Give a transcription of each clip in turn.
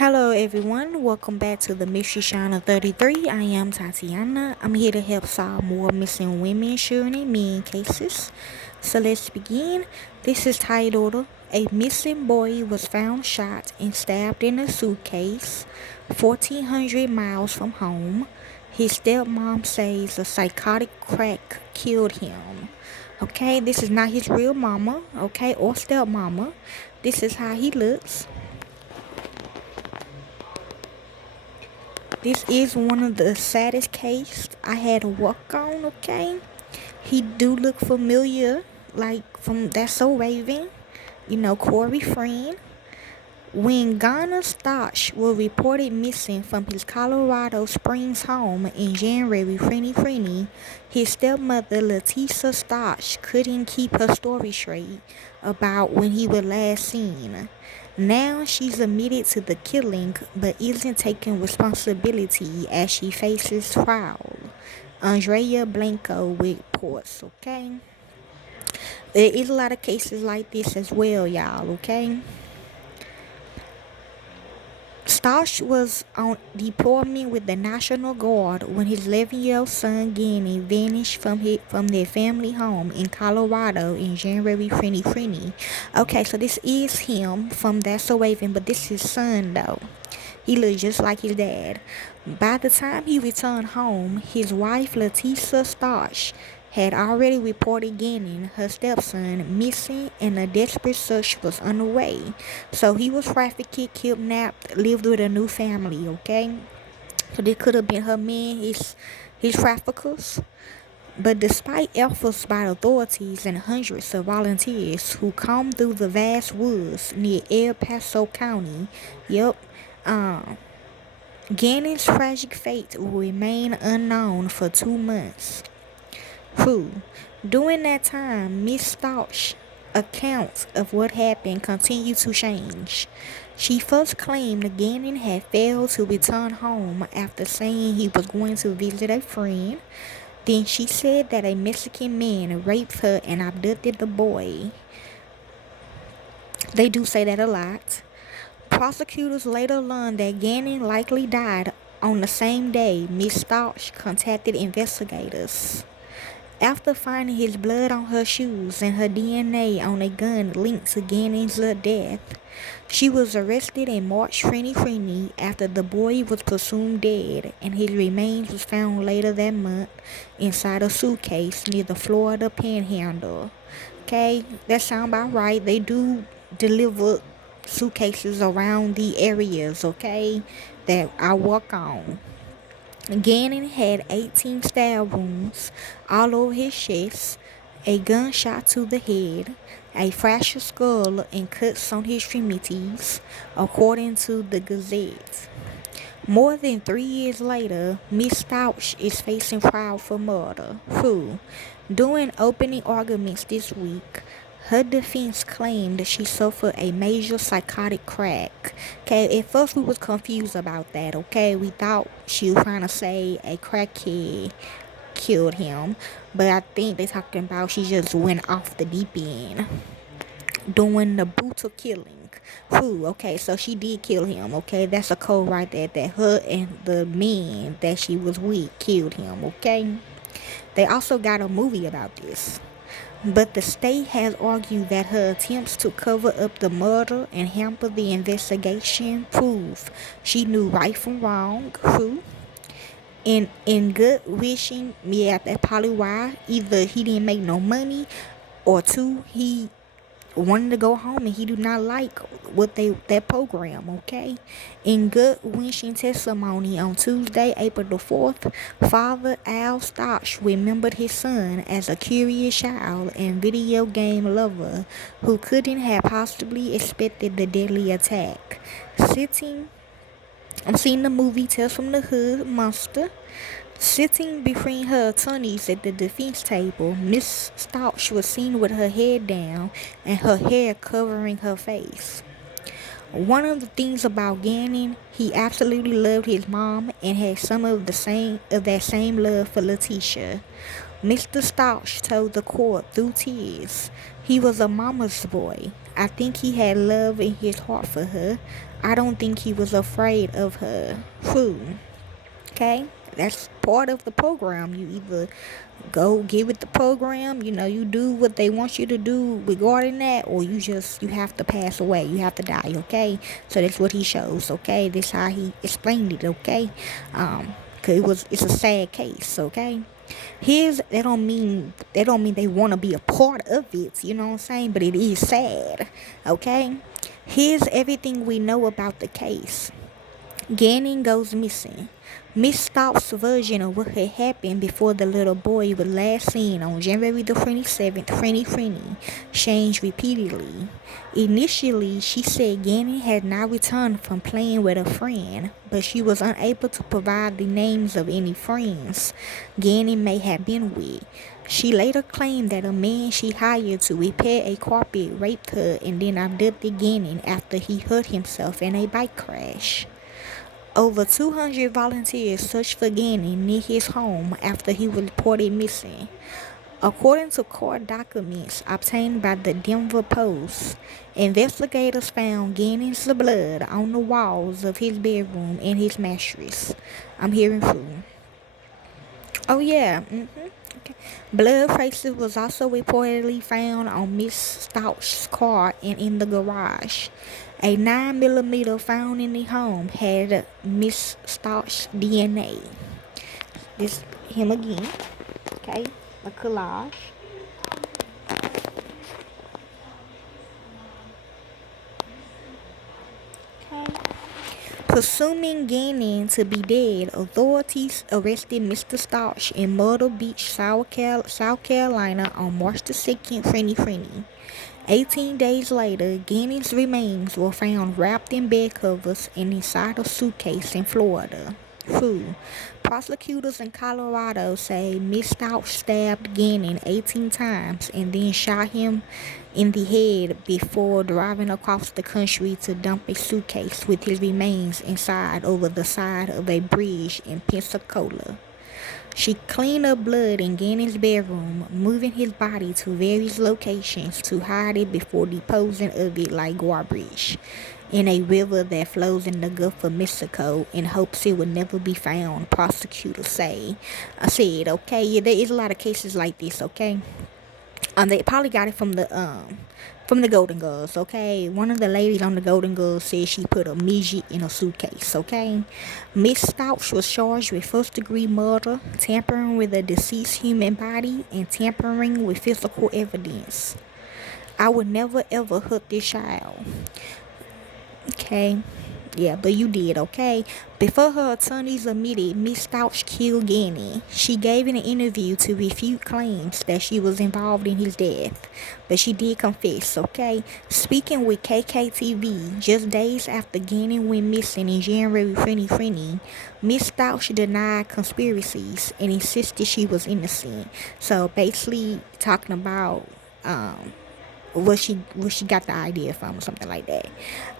Hello everyone, welcome back to the Mystery Channel 33. I am Tatiana. I'm here to help solve more missing women, children, and men cases. So let's begin. This is titled A Missing Boy Was Found Shot and Stabbed in a Suitcase 1,400 miles from home. His stepmom says a psychotic crack killed him. Okay, this is not his real mama, okay, or stepmama. This is how he looks. This is one of the saddest cases I had to work on, okay? He do look familiar, like from That's So Raven, Corey friend. When Gannon Stauch was reported missing from his Colorado Springs home in January 2020, his stepmother Leticia Stauch couldn't keep her story straight about when he was last seen. Now she's admitted to the killing but isn't taking responsibility as she faces trial. Andrea Blanco reports, okay? There is a lot of cases like this as well, y'all, okay? Stauch was on deployment with the National Guard when his 11-year-old son Gannon vanished from their family home in Colorado in January 2020. Okay, so this is him from That's So Raven, but this is his son though. He looks just like his dad. By the time he returned home, his wife Leticia Stauch had already reported Gannon, her stepson, missing, and a desperate search was underway. So he was trafficked, kidnapped, lived with a new family, okay? So this could have been her man, his traffickers. But despite efforts by authorities and hundreds of volunteers who combed through the vast woods near El Paso County, Gannon's tragic fate will remain unknown for 2 months. During that time, Miss Stauch's accounts of what happened continued to change. She first claimed Gannon had failed to return home after saying he was going to visit a friend. Then she said that a Mexican man raped her and abducted the boy. They do say that a lot. Prosecutors later learned that Gannon likely died on the same day Miss Stauch contacted investigators. After finding his blood on her shoes and her DNA on a gun linked to Gannon's death, she was arrested in March 2020 after the boy was presumed dead and his remains was found later that month inside a suitcase near the Florida Panhandle. Okay, that sounds about right. They do deliver suitcases around the areas, okay, that I work on. Gannon had 18 stab wounds all over his chest, a gunshot to the head, a fractured skull, and cuts on his extremities, according to the Gazette. More than 3 years later, Miss Stauch is facing trial for murder. During opening arguments this week, her defense claimed she suffered a major psychotic crack. Okay, at first we was confused about that, okay? We thought she was trying to say a crackhead killed him, but I think they talking about she just went off the deep end doing the brutal killing. Okay, so she did kill him, okay? That's a code right there that her and the man that she was with killed him, okay? They also got a movie about this. But the state has argued that her attempts to cover up the murder and hamper the investigation prove she knew right from wrong. In gut wishing, yeah, that's probably why. Either he didn't make no money, or two, he wanted to go home and he do not like what that program, okay? In gut wishing testimony on Tuesday, April the 4th, Father Al Stauch remembered his son as a curious child and video game lover who couldn't have possibly expected the deadly attack. I'm seeing the movie Tales from the Hood Monster. Sitting between her attorneys at the defense table, Miss Stauch was seen with her head down and her hair covering her face. One of the things about Gannon, he absolutely loved his mom and had some of that same love for Leticia. Mr. Stauch told the court through tears he was a mama's boy, I think he had love in his heart for her. I don't think he was afraid of her. Who? Okay? That's part of the program. You either go get with the program, you do what they want you to do regarding that, or you have to pass away. You have to die, okay? So that's what he shows, okay? This how he explained it, okay? Cause it's a sad case, okay? His they don't mean they want to be a part of it, you know what I'm saying? But it is sad, okay? Here's everything we know about the case. Gannon goes missing. Miss Stauch's version of what had happened before the little boy was last seen on January the 27th, 2020, changed repeatedly. Initially, she said Gannon had not returned from playing with a friend, but she was unable to provide the names of any friends Gannon may have been with. She later claimed that a man she hired to repair a carpet raped her and then abducted Gannon after he hurt himself in a bike crash. Over 200 volunteers searched for Gannon near his home after he was reported missing. According to court documents obtained by the Denver Post, investigators found Gannon's blood on the walls of his bedroom and his mattress. I'm hearing food. Oh yeah. Okay. Blood traces was also reportedly found on Miss Stauch's car and in the garage. A 9mm found in the home had Miss Stauch's DNA. This him again. Okay, a collage. Okay. Presuming Gannon to be dead, authorities arrested Mr. Stauch in Myrtle Beach, South Carolina on March the 2nd, 2020. 18 days later, Gannon's remains were found wrapped in bed covers and inside a suitcase in Florida. Prosecutors in Colorado say Miss Stauch stabbed Gannon 18 times and then shot him in the head before driving across the country to dump a suitcase with his remains inside over the side of a bridge in Pensacola. She cleaned up blood in Gannon's bedroom, moving his body to various locations to hide it before disposing of it like garbage in a river that flows in the Gulf of Mexico in hopes it would never be found, prosecutors say. I said, okay, yeah, there is a lot of cases like this, okay? They probably got it from the Golden Girls, okay? One of the ladies on the Golden Girls said she put a midget in a suitcase, okay? Miss Stauch was charged with first-degree murder, tampering with a deceased human body, and tampering with physical evidence. I would never ever hurt this child. Okay. Yeah, but you did, okay? Before her attorneys admitted Miss Stauch killed Gannon, she gave an interview to refute claims that she was involved in his death. But she did confess, okay? Speaking with KKTV just days after Gannon went missing in January 2020, Miss Stauch denied conspiracies and insisted she was innocent. So basically talking about where she got the idea from or something like that.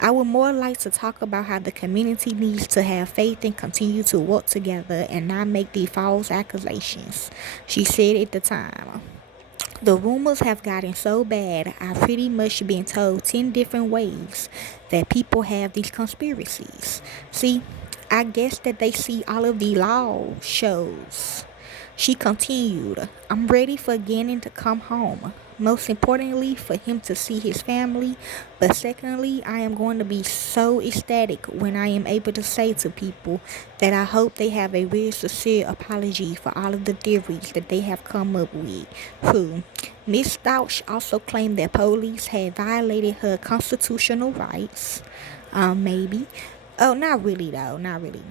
I would more like to talk about how the community needs to have faith and continue to work together and not make these false accusations, she said at the time. The rumors have gotten so bad, I've pretty much been told 10 different ways that people have these conspiracies. See, I guess that they see all of the law shows. She continued, I'm ready for Gannon to come home. Most importantly, for him to see his family. But secondly, I am going to be so ecstatic when I am able to say to people that I hope they have a real sincere apology for all of the theories that they have come up with. Miss Stauch also claimed that police had violated her constitutional rights. Maybe. Oh, not really though. Not really.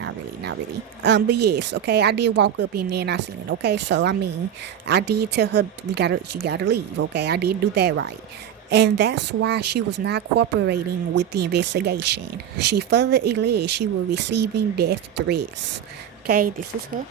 But yes, okay. I did walk up in there and I seen it. Okay, so I mean, I did tell her she gotta leave. Okay, I did do that right. And that's why she was not cooperating with the investigation. She further alleged she was receiving death threats. Okay, this is her.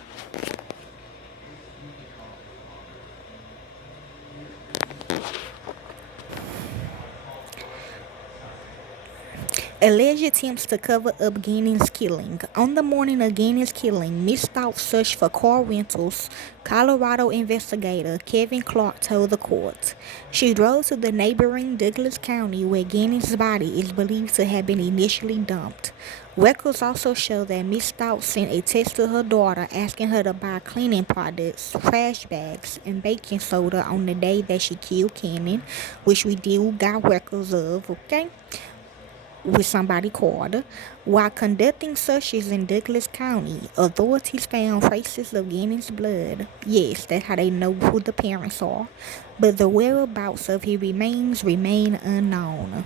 Alleged attempts to cover up Gannon's killing. On the morning of Gannon's killing, Miss Stauch searched for car rentals. Colorado investigator Kevin Clark told the court. She drove to the neighboring Douglas County where Gannon's body is believed to have been initially dumped. Records also show that Miss Stauch sent a text to her daughter asking her to buy cleaning products, trash bags, and baking soda on the day that she killed Gannon, which we got records of, okay? With somebody called. While conducting searches in Douglas County, authorities found traces of Gannon's blood. Yes, that's how they know who the parents are. But the whereabouts of his remains remain unknown.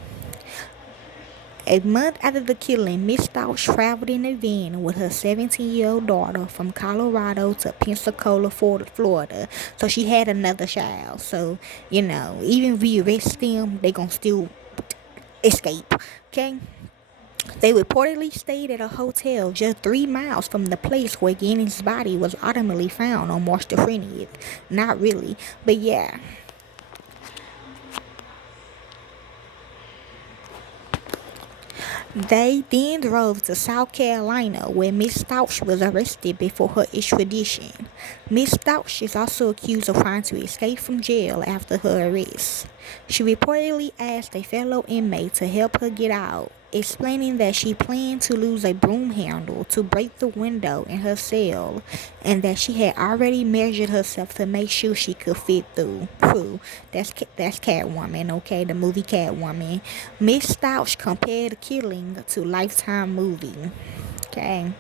A month after the killing, Miss Stauch traveled in a van with her 17-year-old daughter from Colorado to Pensacola, Florida. So she had another child. So, even if we arrest them, they gonna still escape. Okay? They reportedly stayed at a hotel just 3 miles from the place where Gannon's body was ultimately found on March the 20th. Not really, but yeah. They then drove to South Carolina where Miss Stauch was arrested before her extradition. Miss Stauch is also accused of trying to escape from jail after her arrest. She reportedly asked a fellow inmate to help her get out, explaining that she planned to use a broom handle to break the window in her cell and that she had already measured herself to make sure she could fit through. That's Catwoman, okay? The movie Catwoman. Miss Stauch compared the killing to Lifetime movie. Okay.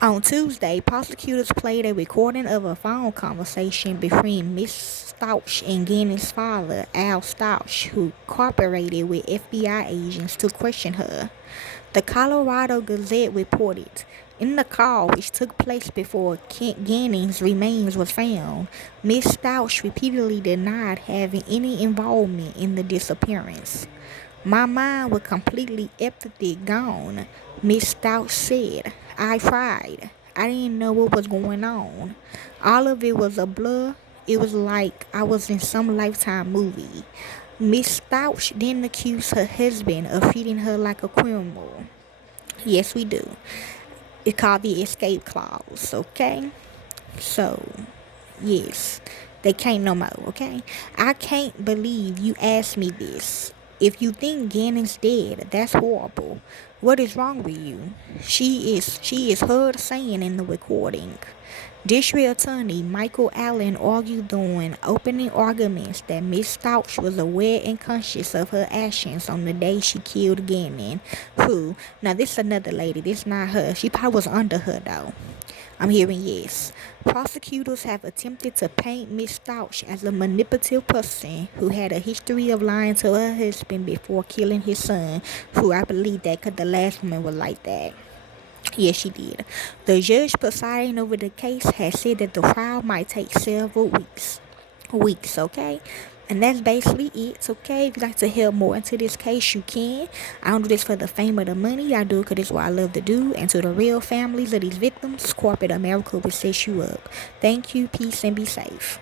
On Tuesday, prosecutors played a recording of a phone conversation between Miss Stauch and Gannon's father, Al Stauch, who cooperated with FBI agents to question her. The Colorado Gazette reported, in the call, which took place before Gannon's remains was found, Miss Stauch repeatedly denied having any involvement in the disappearance. My mind was completely empty gone, Miss Stauch said. I tried. I didn't know what was going on. All of it was a blur. It was like I was in some Lifetime movie. Miss Stauch then accused her husband of treating her like a criminal. Yes, we do. It's called the escape clause, okay? So, yes, they can't no more, okay? I can't believe you asked me this. If you think Gannon's dead, that's horrible. What is wrong with you? She is heard saying in the recording. District Attorney Michael Allen argued during opening arguments that Miss Stauch was aware and conscious of her actions on the day she killed Gannon. Who? Now this is another lady. This is not her. She probably was under her though. I'm hearing yes. Prosecutors have attempted to paint Miss Stauch as a manipulative person who had a history of lying to her husband before killing his son, who I believe that because the last woman was like that. Yes, she did. The judge presiding over the case has said that the trial might take several weeks, okay? And that's basically it, okay? If you'd like to help more into this case, you can. I don't do this for the fame or the money. I do it because it's what I love to do. And to the real families of these victims, corporate America will set you up. Thank you, peace, and be safe.